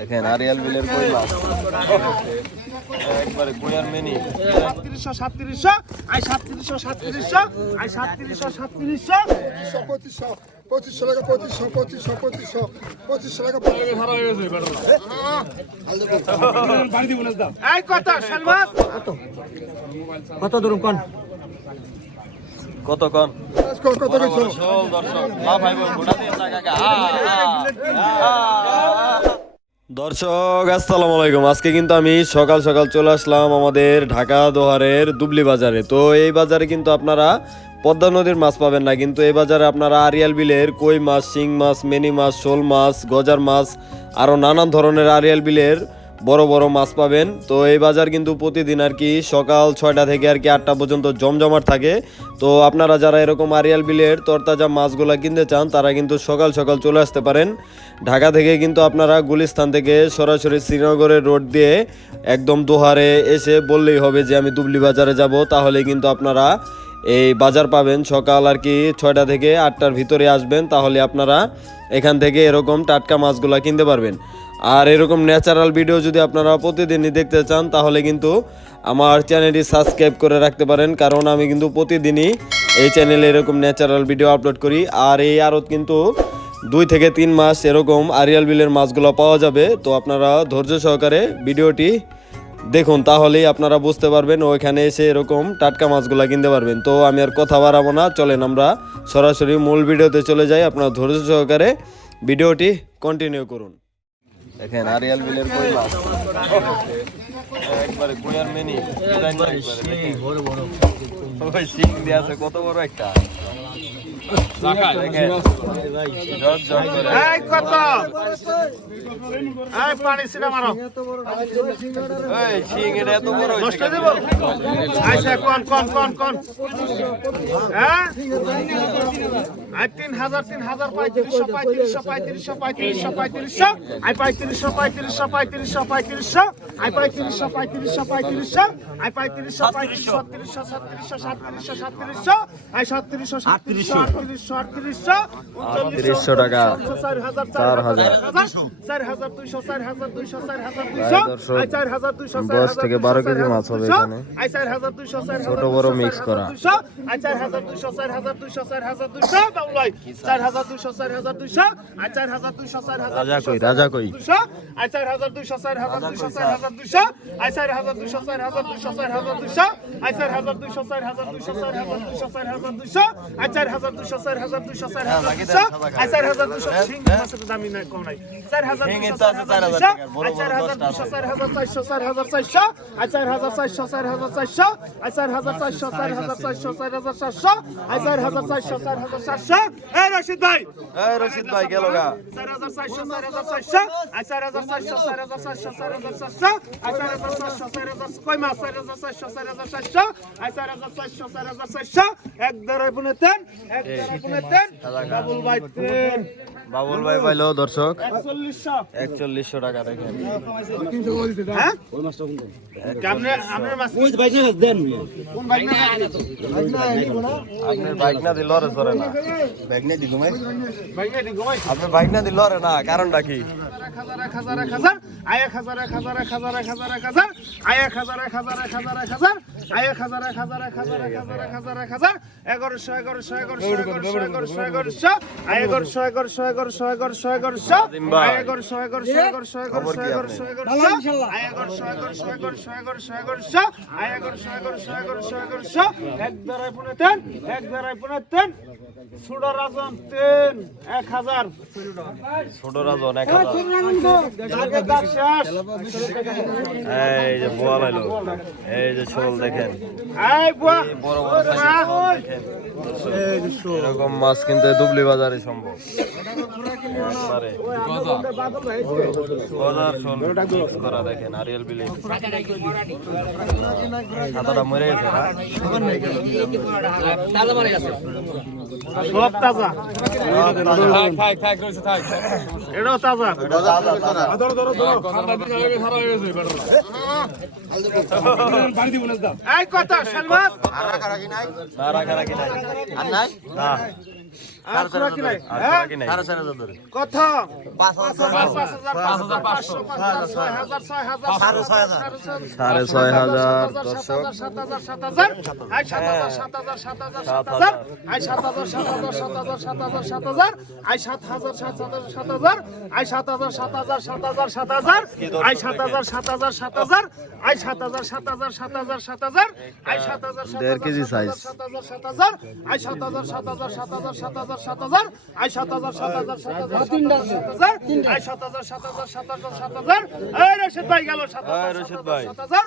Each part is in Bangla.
দেখেন আরিয়াল বিলের কই মাছ? একবারে কইয়ার মেনি। সাতত্রিশশো সাতত্রিশশো আই সাতত্রিশশো সাতত্রিশশো আই সাতত্রিশশো সাতত্রিশশো। পঁচিশশো পঁচিশশো টাকা পঁচিশশো পঁচিশশো পঁচিশশো পঁচিশশো টাকা এই কত শালমাস কত দূর কোন? কত কন? কত কত বেছো সব দর্শক মা ভাই বোন গোটা দিয়ে টাকা কা দর্শক, আসসালামু আলাইকুম। আজকে কিন্তু আমি সকাল সকাল চলে আসলাম আমাদের ঢাকা দোহারের দুবলি বাজারে। তো এই বাজারে কিন্তু আপনারা পদ্মা নদীর মাছ পাবেন না, কিন্তু এই বাজারে আপনারা আরিয়াল বিলের কই মাছ, শিং মাছ, মেনি মাছ, শোল মাছ, গজার মাছ আরও নানান ধরনের আরিয়াল বিলের বড় বড় মাছ পাবেন। তো এই বাজার কিন্তু প্রতিদিন আর কি সকাল ছয়টা থেকে আর কি আটটা পর্যন্ত জমজমাট থাকে। তো আপনারা যারা এরকম আরিয়াল বিলের তরতাজা মাছগুলো কিনতে চান, তারা কিন্তু সকাল সকাল চলে আসতে পারেন। ঢাকা থেকে কিন্তু আপনারা গুলিস্তান থেকে সরাসরি শ্রীনগরের রোড দিয়ে একদম দোহারে এসে বললেই হবে যে আমি দুবলি বাজারে যাব। তাহলে কিন্তু আপনারা এই বাজার পাবেন সকাল আর কি ছয়টা থেকে আটটার ভিতরে আসবেন, তাহলে আপনারা এখান থেকে এরকম টাটকা মাছগুলো কিনতে পারবেন। আর এরকম ন্যাচারাল ভিডিও যদি আপনারা প্রতিদিনই দেখতে চান, তাহলে কিন্তু আমার চ্যানেলটি সাবস্ক্রাইব করে রাখতে পারেন, কারণ আমি কিন্তু প্রতিদিনই এই চ্যানেলে এরকম ন্যাচারাল ভিডিও আপলোড করি। আর এই আড়ত কিন্তু দুই থেকে তিন মাস এরকম আরিয়াল বিলের মাছগুলো পাওয়া যাবে, তো আপনারা ধৈর্য সহকারে ভিডিওটি দেখুন তাহলেই আপনারা বুঝতে পারবেন ওইখানে এসে এরকম টাটকা মাছগুলো কিনতে পারবেন। তো আমি আর কথা বাড়াবো না চলেন আমরা সরাসরি মূল ভিডিওতে চলে যাই। আপনারা ধৈর্য সহকারে ভিডিওটি কন্টিনিউ করুন। দেখেন আরিয়াল বিলের কই মাছ? একবারে কইয়ার মেনি? বড় বড় ওই শিং দিয়ে আছে কত বড় একটা দেখেন জগ জগ করে এই কত? পানি সিনা মারো। দশটা দেব আচ্ছা কোন? কোন কোন কোন হ্যাঁ? আই তিন হাজার তিন হাজার পঁয়ত্রিশশো পঁয়ত্রিশশো পঁয়ত্রিশশো পঁয়ত্রিশশো পঁয়ত্রিশশো। আই পঁয়ত্রিশশো পঁয়ত্রিশশো পঁয়ত্রিশশো পঁয়ত্রিশশো। আই পঁয়ত্রিশশো পঁয়ত্রিশশো পঁয়ত্রিশশো। আই পঁয়ত্রিশশো পঁয়ত্রিশশো ছত্রিশশো সাতত্রিশশো সাতত্রিশশো সাতত্রিশশো। আই সাতত্রিশশো সাতত্রিশশো আটত্রিশশো টাকা। চার হাজার দশ থেকে বারো কেজি মাছ হবে এখানে। ছোট বড় mix করা। রাজা কই রাজা কই দুইশো আই চার হাজার দুইশো চার হাজার দুইশো চার হাজার দুইশো আই চার হাজার দুইশো চার হাজার দুইশো চার হাজার দুইশো আই চার হাজার দুইশো চার হাজার দুইশো চার হাজার দুইশো চার হাজার দুইশো আই হাজার দুইশো চার হাজার দুইশো চার হাজার দুইশো চার হাজার দুইশো সিং মাছের দামি নাই কম নাই চার হাজার দুইশো চার হাজার দুইশো আই চার হাজার দুইশো চার হাজার চারশো চার হাজার চারশো আই চার হাজার চারশো চার হাজার চারশো আই চার হাজার চারশো চার হাজার চারশো চার হাজার চারশো আই চার হাজার চারশো চার হাজার চারশো এই রশিদ ভাই এই রশিদ ভাই গেল গা চার হাজার চারশো চার হাজার চারশো আই চার হাজার চারশো চার হাজার চারশো চার হাজার চারশো আই চার হাজার চারশো চার হাজার কয় মাস চার হাজার চারশো চার হাজার চারশো আই চার হাজার চারশো চার হাজার চারশো এক দেড় পুনে তেন এক দেড় পুনে বাবুল ভাই পাইলো দর্শক একচল্লিশশো টাকা দেখেন হ্যাঁ আপনার বাইক না আপনার বাইক না দিল রে সরে না বাইক না দি ঘুমাই আপনার বাইক না দিল রে না কারণটা কি এক হাজার এক হাজার এক হাজার আয় এক হাজার এক হাজার হাজার এক হাজার এক হাজার আয় এক হাজার এক হাজার এক হাজার এক হাজার আয় এক হাজার এক হাজার এক এগারোশো এগারোশো এগারোশো এগারোশো এগারোশো এগারোশো আয় এগারোশো এগারোশো এগারোশো এগারোশো এগারোশো এগারোশো এগারোশো এগারোশো এগারোশো এগারোশো এগারোশো এগারোশো এগারোশো এগারোশো এগারোশো এগারোশো এগারোশো এগারোশো এগারোশো এগারোশো এক বেড়ায় পুনে তেন এক বেড়ায় পুনে তেন সুডো রাজন তেন এক হাজার ছোট রাজন এক হাজার এই যে বোয়া লাইলো এই যে শোল দেখেন এই বড় বড় দেখেন এরকম মাছ কিন্তু দুবলি বাজারে সম্ভব। করা দেখেন আরিয়াল বিলি খাতাটা মরে গেছে না সব তাজা। এটাও তাজা। ধরো ধরো ধরো। ঠান্ডা দিন হয়ে গেছে না আর খোরাকি নাই হ্যাঁ। কত পাঁচ হাজার পাঁচ হাজার পাঁচ হাজার পাঁচশো পাঁচ হাজার ছয় হাজার ছয় হাজার নাই? ছয় হাজার সাত দর্শক হাজার সাত হাজার সাত হাজার সাত হাজার সাত হাজার সাত হাজার সাত হাজার আই সাত হাজার সাত হাজার সাত হাজার সাত হাজার সাত হাজার আই সাত হাজার সাত হাজার সাত হাজার আই সাত হাজার সাত হাজার সাত হাজার সাত হাজার আই সাত হাজার সাত হাজার সাত হাজার আই সাত হাজার সাত হাজার সাত হাজার সাত হাজার আই সাত হাজার সাত দেড় কেজি size। সাত হাজার সাত হাজার আই সাত হাজার সাত হাজার সাত হাজার সাত হাজার সাত হাজার আই সাত হাজার সাত হাজার সাত হাজার সাত হাজার আই সাত হাজার সাত হাজার সাত হাজার সাত হাজার এই রশিদ ভাই গেল সাত হাজার। সাত হাজার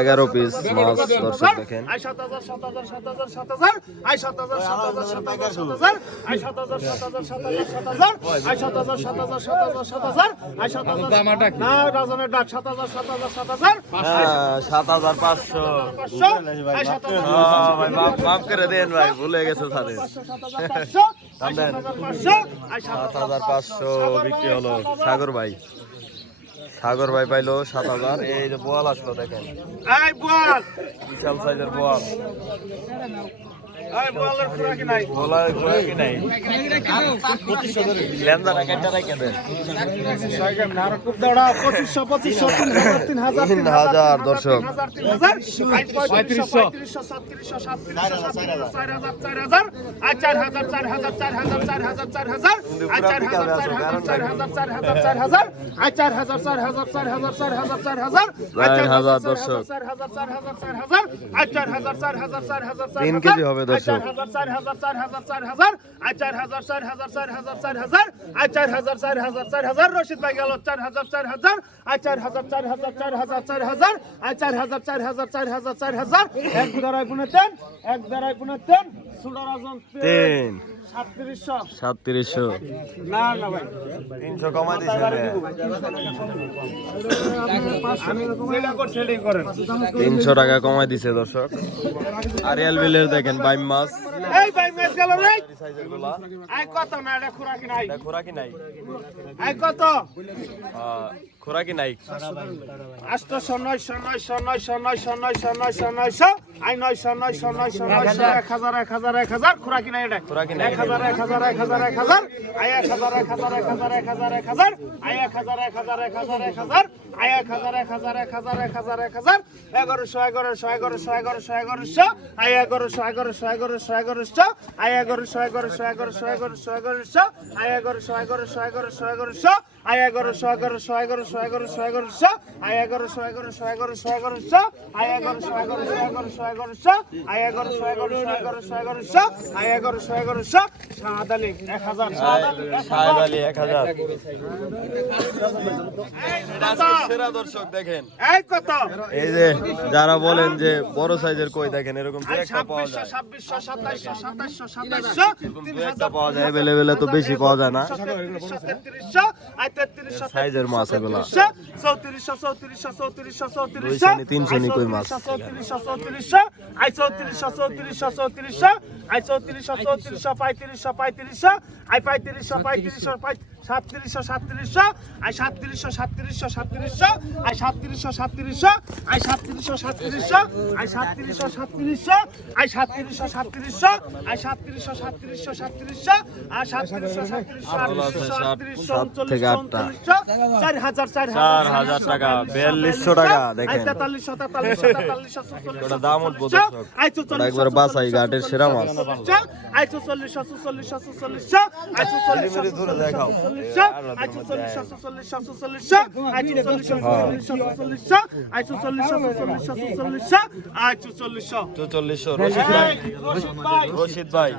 এগারো পিস মাছ, দর্শক দেখেন। সাত হাজার পাঁচশো মাফ করে দেন ভাই ভুলে গেছে তাদের সাত হাজার পাঁচশো বিক্রি হলো সাগর ভাই সাগর ভাই পাইলো সাত হাজার। এই যে বোয়াল আসলো দেখেন। বল বিশাল সাইজের বোয়াল। তিন হাজার দর্শক। তিন কেজি হবে দর্শক। চার হাজার চার হাজার চার হাজার চার হাজার আর চার হাজার চার হাজার চার হাজার চার হাজার আর চার হাজার চার হাজার চার হাজার রশিদ ভাই গেল চার হাজার চার হাজার আর চার হাজার চার হাজার চার হাজার চার হাজার আর চার হাজার চার হাজার চার হাজার চার হাজার এক দাঁড়ায় পুনে তেন এক দাঁড়ায় পুনে তেন সুডারাজন তিন সাতত্রিশশো। না না ভাই। তিনশো কমাই করেন? তিনশো টাকা কমাই দিছে দর্শক। আরিয়াল বিলের দেখেন বাইম মাছ। এই ভাই মেস গেল রে আই কত না এটা খোরাকি নাই খোরাকি নাই আই কত খোরাকি নাই আটশো নয়শো নয়শো নয়শো নয়শো নয়শো নয়শো নয়শো আই নয়শো নয়শো নয়শো নয়শো এক হাজার এক হাজার এক হাজার খোরাকি নাই এটা খোরাকি নাই। এক হাজার এক হাজার এক হাজার এক হাজার আই এক হাজার এক হাজার এক হাজার এক হাজার এক হাজার আই এক হাজার এক হাজার এক হাজার এক হাজার আই এক হাজার এক হাজার এক হাজার এক হাজার এক হাজার এগারোশো এগারোশো এগারোশো এগারোশো এগারোশো আই এগারোশো এগারোশো এগারোশো এগারোশো আই এগারোশো এগারোশো এগারোশো এগারোশো এগারোশো আই এগারোশো এগারোশো এগারোশো এগারোশো আই এগারোশো এগারোশো এগারোশো এগারোশো এগারোশো আই এগারোশো এগারোশো এগারোশো এগারোশো আই এগারোশো এগারোশো এগারোশো এগারোশো আই এগারোশো এগারোশো এগারোশো এগারোশো আই এগারোশো এগারোশো শাহাদ আলী এক হাজার শাহাদ আলী এক হাজার? সেরা দর্শক দেখেন এই কত এই যে যারা বলেন যে বড় সাইজের কই দেখেন এরকম দু আই একটা পাওয়া যায় এভেলেবেলে তো বেশি পাওয়া যায় না। সাইজের মাছ এগুলা। চৌত্রিশশো চৌত্রিশশো চৌত্রিশশো চৌত্রিশশো শ্রেণি, তিন শ্রেণি কই মাছ। চৌত্রিশশো চৌত্রিশশো আই চৌত্রিশশো চৌত্রিশশো চৌত্রিশশো আই চৌত্রিশশো চৌত্রিশশো পঁয়ত্রিশশো পঁয়ত্রিশশো আই পঁয়ত্রিশশো পঁয়ত্রিশশো সাতত্রিশশো সাতত্রিশশো আই সাতত্রিশশো সাতত্রিশশো সাতত্রিশশো আই সাতত্রিশশো সাতত্রিশশো আই সাতত্রিশশো সাতত্রিশশো আই সাতত্রিশশো সাতত্রিশশো আই সাতত্রিশশো সাতত্রিশশো আই সাতত্রিশশো সাতত্রিশশো সাতত্রিশশো আই সাতত্রিশশো সাতত্রিশশো আটত্রিশশো উনচল্লিশশো। উনচল্লিশশো চার হাজার চার হাজার টাকা, বিয়াল্লিশশো টাকা, দেখেন। তেতাল্লিশশো তেতাল্লিশশো তেতাল্লিশশো চুচল্লিশশো ওটা দাম উঠবো একবারে চুচল্লিশশো, ঘাটের সেরা মাছ। চুচল্লিশশো, আই চুচল্লিশশো চুচল্লিশশো চুচল্লিশশো আই চুচল্লিশশো আই চুচল্লিশশো চুচল্লিশশো চুচল্লিশশো আই চুচল্লিশশো চুচল্লিশশো চুচল্লিশশো আই চুচল্লিশশো চুচল্লিশশো চুচল্লিশশো আই চুচল্লিশশো চল্লিশশো রশিদ ভাই। রশিদ ভাই।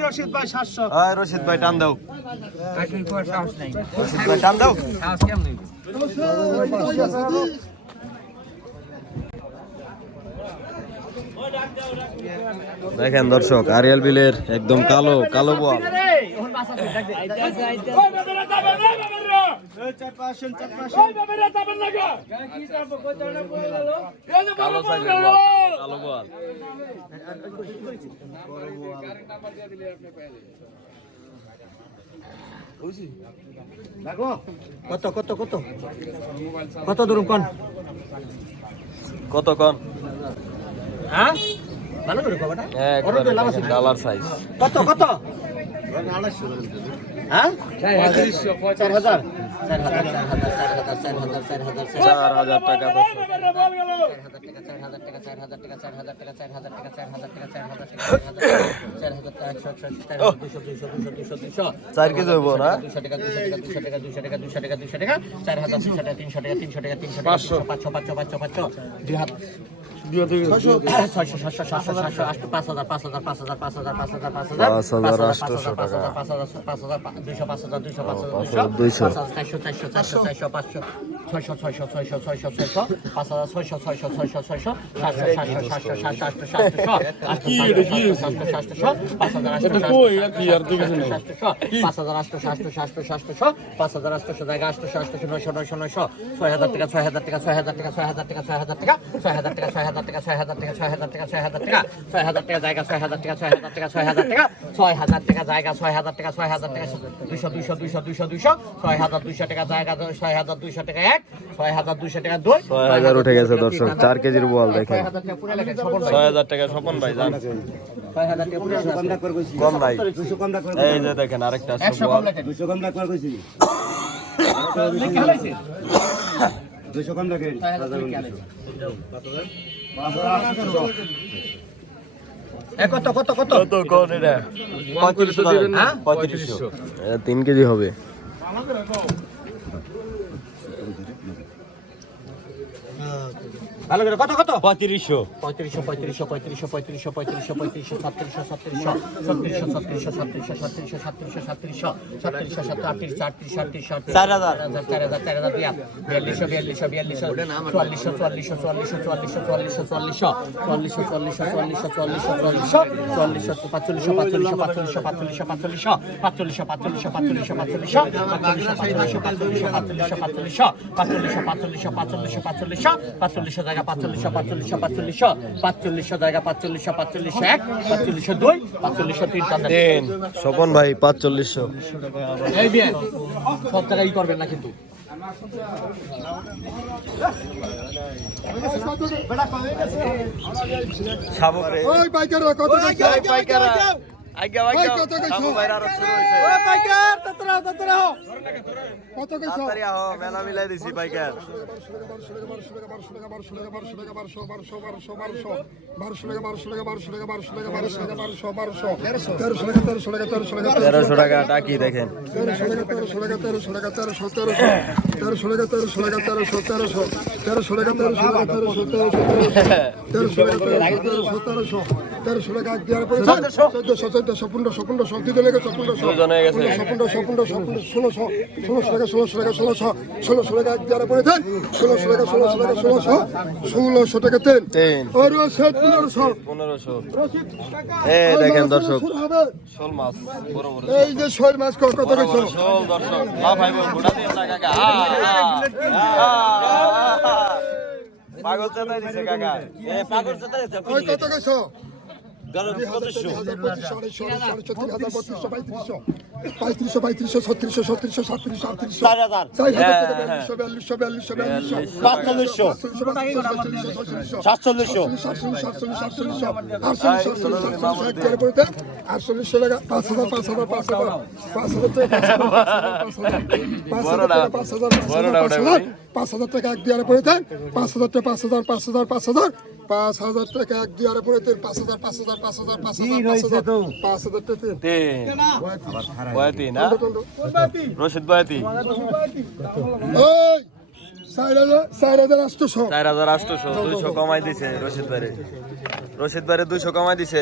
রশিদ ভাই সাতশো রশিদ ভাই টান দাও রশিদ ভাই টান দাও দেখেন দর্শক আরিয়াল বিলের একদম কালো কালো বল। কালো বল কত কত কত? কত ধরুন কোন? কত কন? হ্যাঁ? ভালো করে কবাটা ডালার সাইজ কত কত টাকা চার হাজার চার হাজার চার হাজার চার হাজার চার হাজার টাকা চার কেজি হইব না চার হাজার দুশো টাকা তিনশো টাকা তিনশো টাকা তিনশো টাকা পাঁচশো পাঁচশো পাঁচশো পাঁচশো পাঁচশো ছয় হাজার টাকা ছয় হাজার টাকা ছয় হাজার টাকা ছয় হাজার টাকা ছয় হাজার টাকা ছয় হাজার টাকা ছয় হাজার হাজার টাকা ছয় হাজার টাকা ছয় হাজার টাকা ছয় হাজার টাকা ছয় হাজার টাকা জায়গা ছয় হাজার টাকা ছয় হাজার টাকা ছয় হাজার টাকা ছয় হাজার টাকা জায়গা ছয় হাজার টাকা ছয় হাজার টাকা দুইশো দুইশো দুইশো দুইশো দুইশো ছয় হাজার দুইশো টাকা জায়গা ছয় হাজার দুইশো টাকা এক ছয় হাজার দুইশো টাকা দুই ছয় হাজার উঠে গেছে দর্শক চার কেজির বল দেখেন ছয় হাজার টাকা টাকা স্বপন ভাই টাকা কম নাই এই যে দেখেন আরেকটা বল কম লেখা ছয় হাজার টাকা কত কত কত? কত কোন এটা? পঁয়ত্রিশশো দিবেন হ্যাঁ? পঁয়ত্রিশশো। তিন কেজি হবে। ভালো করে কত কত পঁয়ত্রিশশো পঁয়ত্রিশশো পঁয়ত্রিশশো পঁয়ত্রিশশো পঁয়ত্রিশশো পঁয়ত্রিশশো পঁয়ত্রিশশো সাতত্রিশশো সাতত্রিশশো ছত্রিশশো ছত্রিশশো সাতত্রিশশো সাতত্রিশশো সাতত্রিশশো সাতত্রিশশো সাতত্রিশশো আটত্রিশ আটত্রিশ আটত্রিশ আটত্রিশ চার হাজার। চার হাজার চার হাজার বিয়া বিয়াল্লিশশো বিয়াল্লিশশো বিয়াল্লিশশো চুয়াল্লিশশো চুয়াল্লিশশো চুয়াল্লিশশো চুয়াল্লিশশো চুয়াল্লিশশো চুয়াল্লিশশো চুয়াল্লিশশো চুয়াল্লিশশো চুয়াল্লিশশো চুয়াল্লিশশো চুয়াল্লিশশো পাঁচচল্লিশশো পাঁচচল্লিশশো পাঁচচল্লিশশো পাঁচচল্লিশশো পাঁচচল্লিশশো পাঁচচল্লিশশো পাঁচচল্লিশশো পাঁচচল্লিশশো পাঁচচল্লিশশো পাঁচচল্লিশশো পাঁচচল্লিশশো পাঁচচল্লিশশো পাঁচচল্লিশশো পাঁচচল্লিশশো পাঁচচল্লিশশো পাঁচচল্লিশশো পাঁচচল্লিশশো জায়গা পাঁচচল্লিশশো পাঁচচল্লিশশো পাঁচচল্লিশশো পাঁচচল্লিশশো জায়গা পাঁচচল্লিশশো পাঁচচল্লিশশো এক পাঁচচল্লিশশো দুই পাঁচচল্লিশশো তিন তিন স্বপন ভাই পাঁচচল্লিশশো। এই বিয়ে সব টাকা ই করবেন না কিন্তু। ওই পাইকার কত পাইকারা আজ্ঞা কইছো? সাবু ভাইরা আরও শুরু হইছে ওই পাইকার তাতরা তাতরা কত কইছো তাড়াতাড়ি আহো মেলা মিলাই দিছি পাইকার তেরোশো টাকা টাকি দেখেন দুজন হয়ে গেছে। ষোলোশো টাকা তেরোশো টাকা দেওয়ার পরে চোদ্দশো চোদ্দশো পনেরোশো পনেরোশো দুজন গেছে পনেরোশো পনেরোশো পনেরোশো পনেরোশো ষোলোশো ষোলোশো টাকা ষোলোশো টাকা ষোলোশো ষোলোশো টাকা দেওয়ার পরে দেন ষোলোশো টাকা ষোলোশো টাকা ষোলোশো ষোলোশো টাকা তেন আর পনেরোশো পনেরোশো দেখেন দর্শক এই যে শোল মাছ কত কিছু পাগল চেতাই দিছে কাকা পাগল চেতাই দিছে কত কিছু পঁয়ত্রিশশো। পঁয়ত্রিশশো ছত্রিশশো ছত্রিশশো সাতত্রিশশো আটত্রিশশো। চার হাজার। হাজার হ্যাঁ, হ্যাঁ। বিয়াল্লিশশো বিয়াল্লিশশো বিয়াল্লিশশো। বিয়াল্লিশশো পাঁচচল্লিশশো। সাতচল্লিশশো সাতচল্লিশশো। আটচল্লিশ আটচল্লিশ আটচল্লিশ টাকা পড়তে আটচল্লিশশো টাকা পাঁচ হাজার পাঁচ হাজার পাঁচ হাজার পাঁচ হাজার। পাঁচ হাজার টাকা পাঁচ হাজার পাঁচ হাজার পাঁচ হাজার। পাঁচ হাজার টাকা এক দুয়ারা পড়ে দেন। পাঁচ হাজার টাকা পাঁচ হাজার পাঁচ হাজার পাঁচ হাজার। পাঁচ হাজার টাকা এক দিয়ারে পড়েতেন পাঁচ হাজার পাঁচ হাজার পাঁচ হাজার পাঁচ হাজার পাঁচ হাজার। পাঁচ হাজার টাকা তিন বয়াতি। না? রশিদ বয়াতি। চার হাজার আটশোশো দুইশো কমাই দিছে রশিদ বারে রশিদ বারে দুইশো কমাই দিছে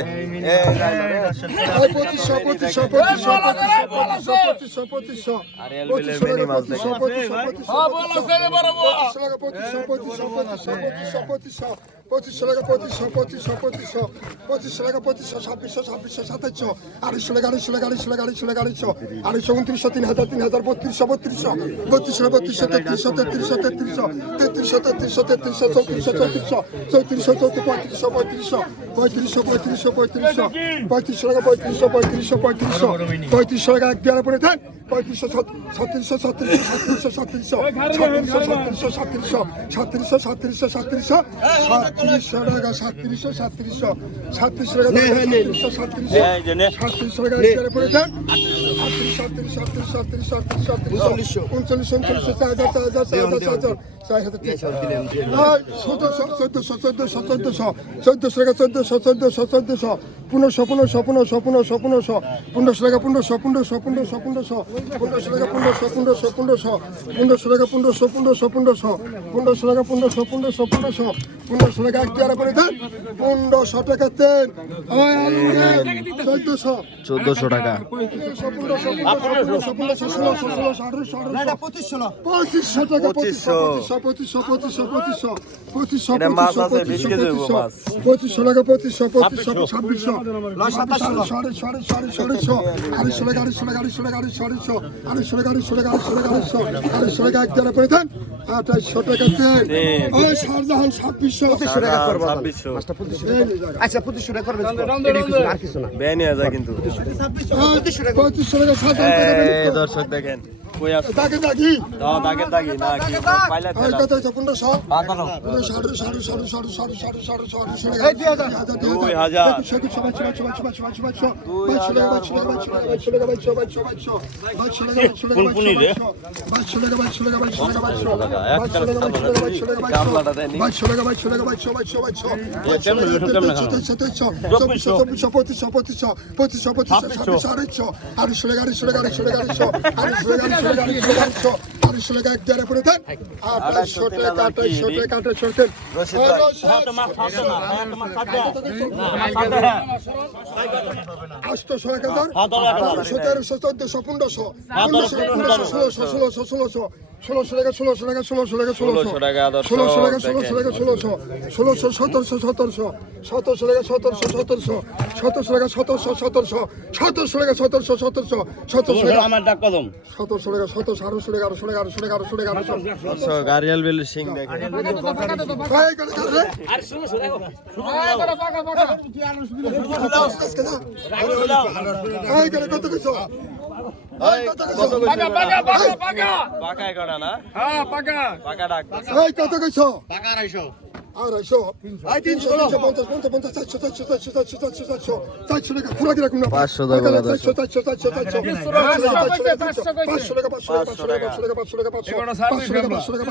পঁচিশশো পঁচিশশো টাকা, পঁচিশশো পঁচিশশো পঁচিশশো পঁচিশশো টাকা, পঁচিশশো, ছাব্বিশশো ছাব্বিশশো, সাতাইশশো, আড়াইশো টাকা আড়াইশো টাকা আড়াইশো টাকা আড়াইশো টাকা, আড়াইশো আড়াইশো, উনত্রিশশো, তিন হাজার তিন হাজার, বত্রিশশো বত্রিশশো বত্রিশশো বত্রিশশো, তেত্রিশশো তেত্রিশশো তেত্রিশশো তেত্রিশশো তেত্রিশশো তেত্রিশশো, চৌত্রিশশো চৌত্রিশশো চৌত্রিশশো চৌত্রিশ পঁয়ত্রিশশো পঁয়ত্রিশশো পঁয়ত্রিশশো পঁয়ত্রিশশো পঁয়ত্রিশশো পঁয়ত্রিশশো টাকা, পঁয়ত্রিশশো পঁয়ত্রিশশো পঁয়ত্রিশশো পঁয়ত্রিশশো টাকা এক দেওয়ার পরে দেন পঁয়ত্রিশশো ছত্রিশশো ছত্রিশশো ছত্রিশশো ছত্রিশশো সাতত্রিশশো সাতত্রিশশো সাতত্রিশশো সাতত্রিশশো তিরিশশো টাকা সাতত্রিশশো সাতত্রিশশো সাতত্রিশশো টাকা সাতত্রিশশো সাতত্রিশশো টাকা পড়ে যান চোদ্দশো চোদ্দশো চোদ্দশো চোদ্দশো চোদ্দশো টাকা চোদ্দশো চোদ্দশো চোদ্দশো পনেরোশো পনেরোশো পনেরোশো পনেরোশো পনেরোশো পনেরোশো টাকা পনেরোশো পনেরোশো পনেরোশো পনেরোশো পনেরোশো টাকা পনেরোশো পনেরোশো পনেরোশো পনেরোশো টাকা পনেরোশো পনেরোশো পনেরোশো পনেরোশো টাকা পনেরোশো পনেরোশো পনেরোশো পনেরোশো টাকা এক দেওয়ার পরে দেন পনেরোশো টাকা তেল চোদ্দশো চোদ্দশো টাকা পঁচিশশো টাকা পঁচিশশো পঁচিশশো পঁচিশশো পঁচিশশো পঁচিশশো পঁচিশশো পঁচিশশো মাছ। পঁচিশশো টাকা পঁচিশশো পঁচিশশো ছাব্বিশশো আঠাইশশো টাকাতে ওই শাহজাহান ছাব্বিশশো। পঁচিশশো টাকা করব। আচ্ছা পঁচিশশো টাকা করবে আর কিছু না। বেআইনি কিন্তু। পঁচিশশো টাকা। দর্শক দেখেন। দাগে দাগি দাগে দাগি না কি পাইলা তেল কত 1500 আর আড়াইশো টাকা এক জায়গায় পড়ে থাক আড়াইশো টাকা আড়াইশো টাকা আড়াইশো টাকা আটশো এক হাজার বারোশো তেরোশো চোদ্দশো পনেরোশো পনেরোশো পনেরোশো ষোলোশো ষোলোশো ষোলোশো ষোলোশো টাকা ষোলোশো টাকা ষোলোশো টাকা ষোলোশো। টাকা ষোলোশো টাকা। ষোলোশো টাকা ষোলোশো ষোলোশো। সতেরোশো সতেরোশো। সতেরোশো টাকা সতেরোশো সতেরোশো। সতেরোশো টাকা সতেরোশো সতেরোশো। সতেরোশো টাকা সতেরোশো সতেরোশো। সতেরোশো টাকা আমার ডাক কদম। সতেরোশো টাকা সতেরোশো আড়াইশো টাকা আড়াইশো টাকা আড়াইশো টাকা আড়াইশো টাকা আড়াইশো দর্শক আরিয়াল সিং করে কত কিছু পাকা এগারোটা না? হ্যাঁ পাকা। পাকা ডাক। কত কইছো পাকা আড়াইশো। তিনশো তিনশো পঞ্চাশ পঞ্চাশ পঞ্চাশ চারশো চারশো চারশো চারশো চারশো চারশো চারশো টাকা পুরা কীরকম না পাঁচশো টাকা চারশো চারশো চারশো চারশো পাঁচশো টাকা পাঁচশো টাকা পাঁচশো টাকা পাঁচশো টাকা পাঁচশো টাকা পাঁচশো পাঁচশো টাকা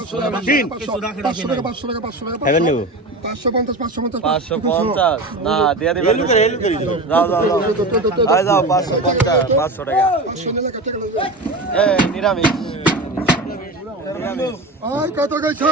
পাঁচশো টাকা পাঁচশো টাকা পাঁচশো টাকা পাঁচশো টাকা হ্যাঁ নেব পাঁচশো পঞ্চাশ পাঁচশো পঞ্চাশ পাঁচশো পঞ্চাশ না দিয়া দিবেন যাও যাও যাও যাও পাঁচশো পঞ্চাশ পাঁচশো টাকা পাঁচশো টাকা নিরামিষ আয় কত গেছো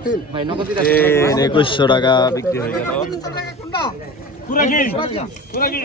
একুশশো টাকা বিক্রি হয়ে গেল। পুরা কি পুরা কি